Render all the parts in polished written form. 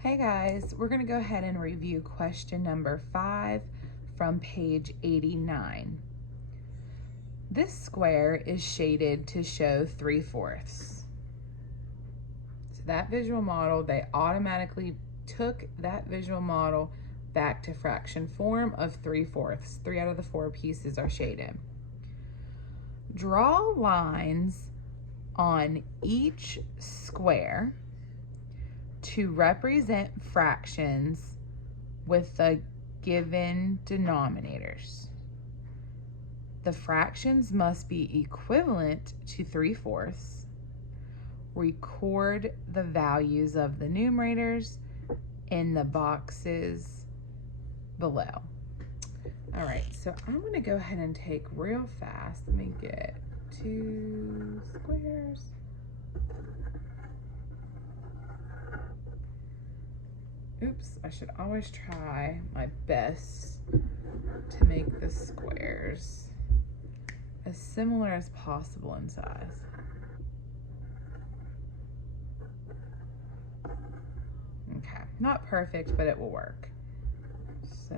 Hey guys, we're going to go ahead and review question number 5 from page 89. This square is shaded to show 3/4. So that visual model, they automatically took that visual model back to fraction form of 3/4. 3 out of the 4 pieces are shaded. Draw lines on each square to represent fractions with the given denominators. The fractions must be equivalent to 3/4. Record the values of the numerators in the boxes below. All right, so I'm gonna go ahead and take real fast. Let me get 2 squares. Oops, I should always try my best to make the squares as similar as possible in size. Okay, not perfect, but it will work. So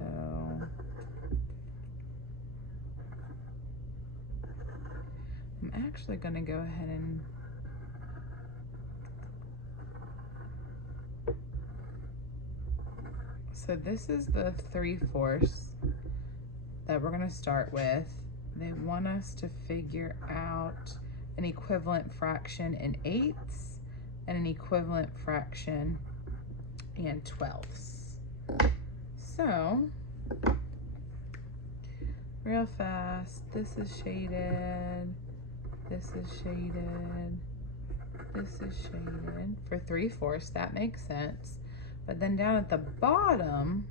I'm actually gonna go ahead and so this is the 3/4 that we're gonna start with. They want us to figure out an equivalent fraction in 8ths and an equivalent fraction in 12ths. So, real fast, this is shaded, this is shaded, this is shaded. For 3/4, that makes sense. But then down at the bottom,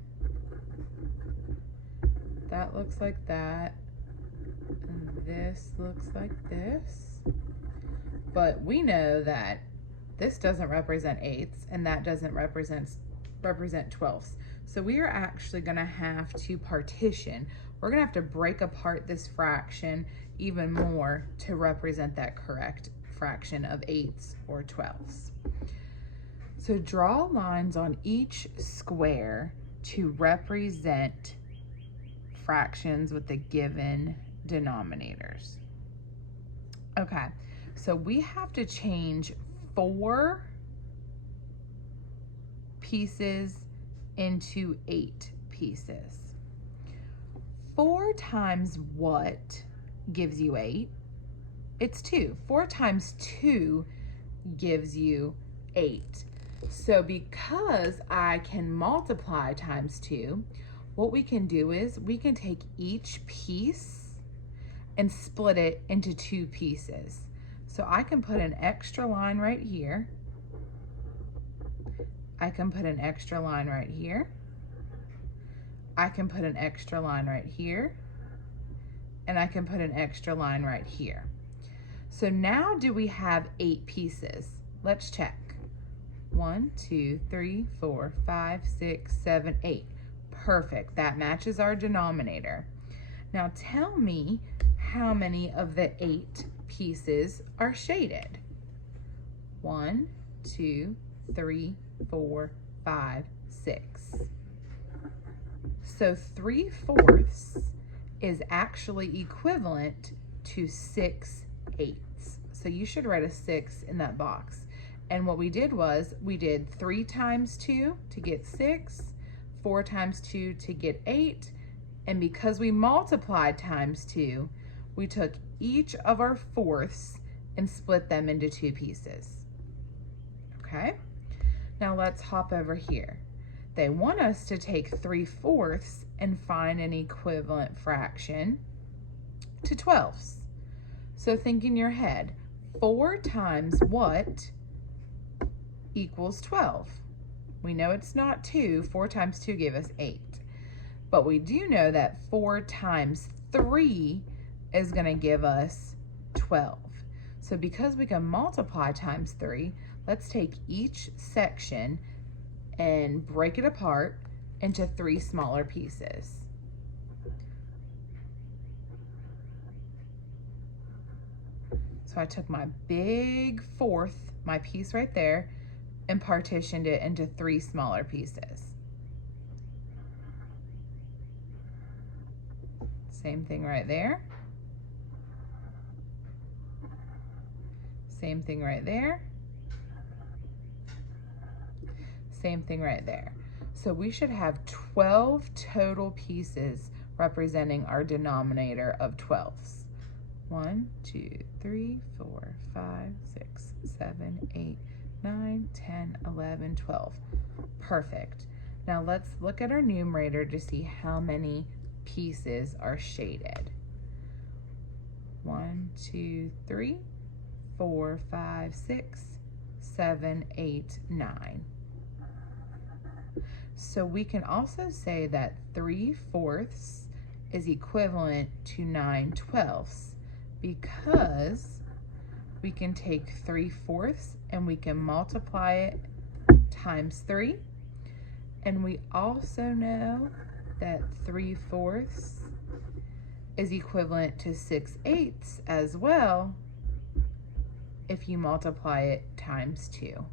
that looks like that, and this looks like this. But we know that this doesn't represent 8ths, and that doesn't represent 12ths. So we are actually gonna have to partition. We're gonna have to break apart this fraction even more to represent that correct fraction of 8ths or 12ths. So draw lines on each square to represent fractions with the given denominators. Okay, so we have to change 4 pieces into 8 pieces. 4 times what gives you 8? It's 2. 4 times 2 gives you 8. So because I can multiply times 2, what we can do is we can take each piece and split it into 2 pieces. So I can put an extra line right here. I can put an extra line right here. I can put an extra line right here. And I can put an extra line right here. So now do we have 8 pieces? Let's check. 1, 2, 3, 4, 5, 6, 7, 8. Perfect, that matches our denominator. Now tell me how many of the 8 pieces are shaded. 1, 2, 3, 4, 5, 6. So 3/4 is actually equivalent to 6/8. So you should write a 6 in that box. And what we did was we did 3 times 2 to get 6, 4 times 2 to get 8, and because we multiplied times 2, we took each of our fourths and split them into 2 pieces. Okay? Now let's hop over here. They want us to take 3/4 and find an equivalent fraction to 12ths. So think in your head, 4 times what equals 12? We know it's not 2. 4 times 2 gave us 8. But we do know that 4 times 3 is going to give us 12. So because we can multiply times 3, let's take each section and break it apart into 3 smaller pieces. So I took my big fourth, my piece right there, and partitioned it into 3 smaller pieces. Same thing right there. Same thing right there. Same thing right there. So we should have 12 total pieces representing our denominator of 12ths. 1, 2, 3, 4, 5, 6, 7, 8, 9, 10, 11, 12. Perfect. Now let's look at our numerator to see how many pieces are shaded. 1, 2, 3, 4, 5, 6, 7, 8, 9. So we can also say that 3/4 is equivalent to 9/12 because we can take 3/4 and we can multiply it times 3. And we also know that 3/4 is equivalent to 6/8 as well if you multiply it times 2.